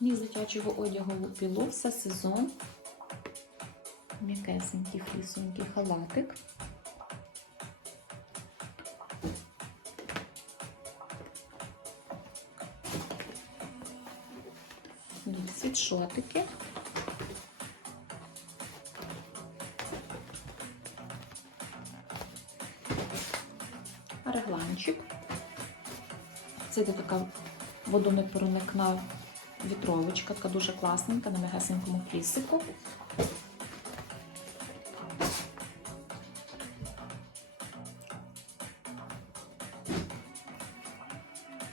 Ніж дитячого одягу лупіло, все сезон. М'якесенький флісонький халатик. Світшотики. Регланчик. Це така водонепроникна вітровочка, така дуже класненька на м'ягесенькому флісику.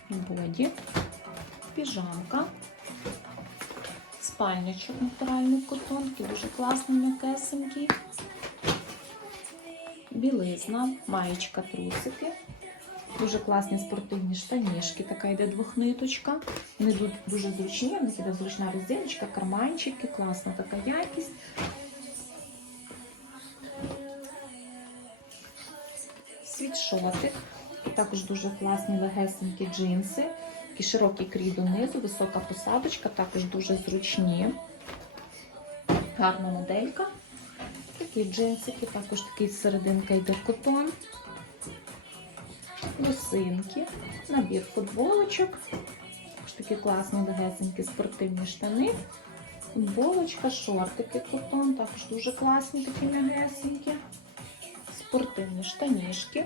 Боді, піжамка, спальничок натуральний котонки, дуже класний м'якесенький. Білизна, маєчка, трусики. Дуже класні спортивні штанішки, така йде двохниточка. Вони тут дуже зручні, в них іде зручна резиночка, карманчики, класна така якість. Світшотик. Також дуже класні легесенькі джинси. Такі широкий крій донизу, висока посадочка, також дуже зручні. Гарна моделька. Такі джинсики, також такий серединка йде котон лосинки, набір футболочок. Такі класні легесенькі спортивні штани. Футболочка, шортики кутон, також дуже класні такі м'ягесенькі. Спортивні штанішки,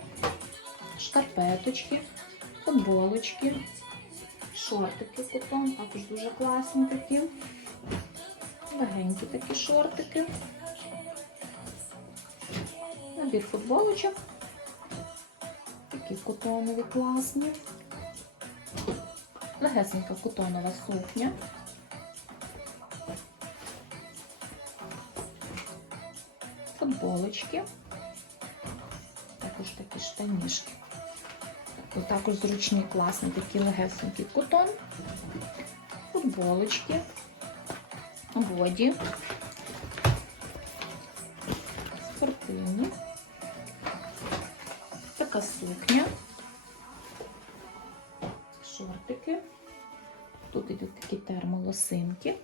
шкарпеточки, футболочки, шортики кутон, також дуже класні такі. Легенькі такі шортики. Набір футболочок. Такі котонові класні. Легесенька котонова сукня. Футболочки. Також такі штанішки. Також зручні, класні такі легесенький котон. Футболочки. Боді. Спортивні така сукня, шортики. Тут йдуть такі термолосинки.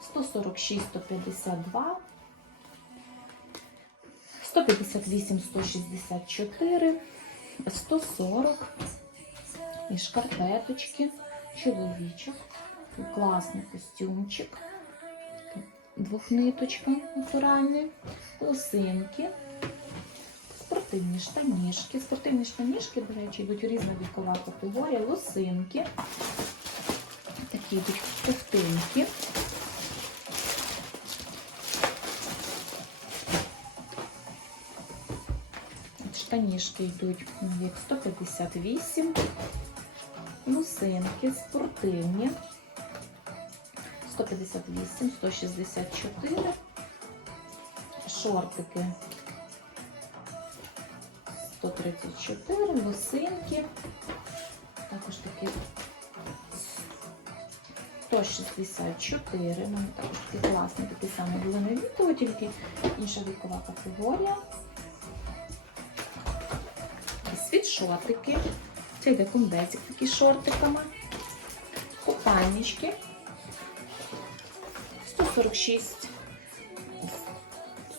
146, 152, 158, 164, 140 і шкарпеточки, чоловічок, класний костюмчик двохниточка натуральний, лосинки, спортивні штанішки. Спортивні штанішки, до речі, йдуть різна вікова категорія, лосинки, такі йдуть ковтинки. Штанішки йдуть як 158, лосинки спортивні. 158, 164, шортики. 134, лосинки, також такі. 164, у мене також такі класні, такі самі були на відео, тільки інша вікова категорія. Світшотики, це йде комбезик такі шортиками, купальнички. 146,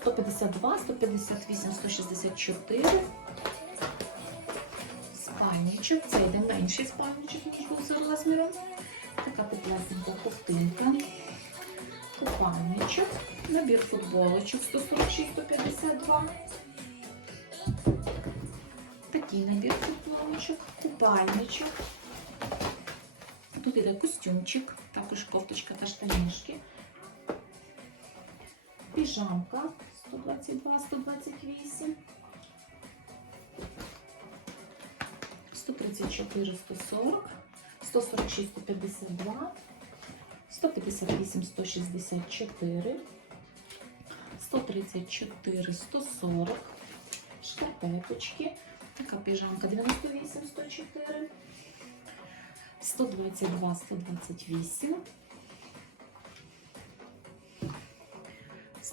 152, 158, 164. Спальничок. Це йде менший спальничок, ніж був за розміром. Така теплесенька ковтинка. Купальничок. Набір футболочок 146, 152. Такий набір футболочок. Купальничок. Тут іде костюмчик, також кофточка та штанішки. Піжамка 122, 128, 134, 140, 146, 152, 158, 164, 134, 140, шкарпеточки, така піжамка 98, 104, 122, 128,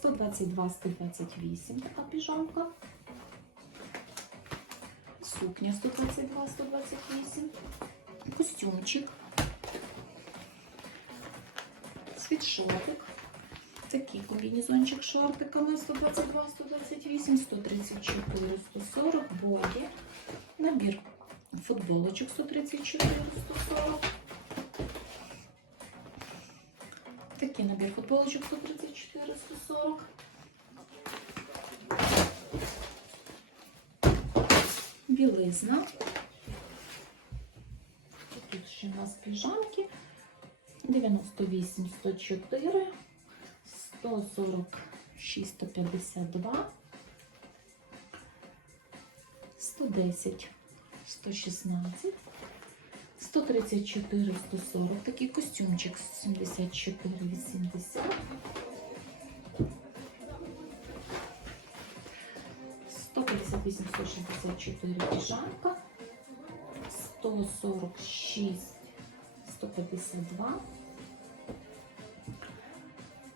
122, 128 така піжамка. Сукня 122, 128. костюмчик, світшотик, такий комбінезончик шортиками 122, 128, 134, 140, боді, набір футболочок 134, 140. Такий набір футболочок 134, 140. Білизна. Тут ще у нас піжамки. 98, 104, 146, 152, 110, 116, 134, 140. Такий костюмчик 74, 80. 158, 164 піжамка, 146, 152,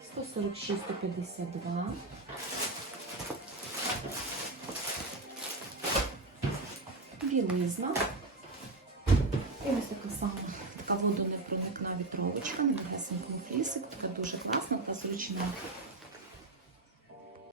146, 152, білизна. І ось така сама така водонепроникна вітровочка, на флісик, така дуже класна та зручна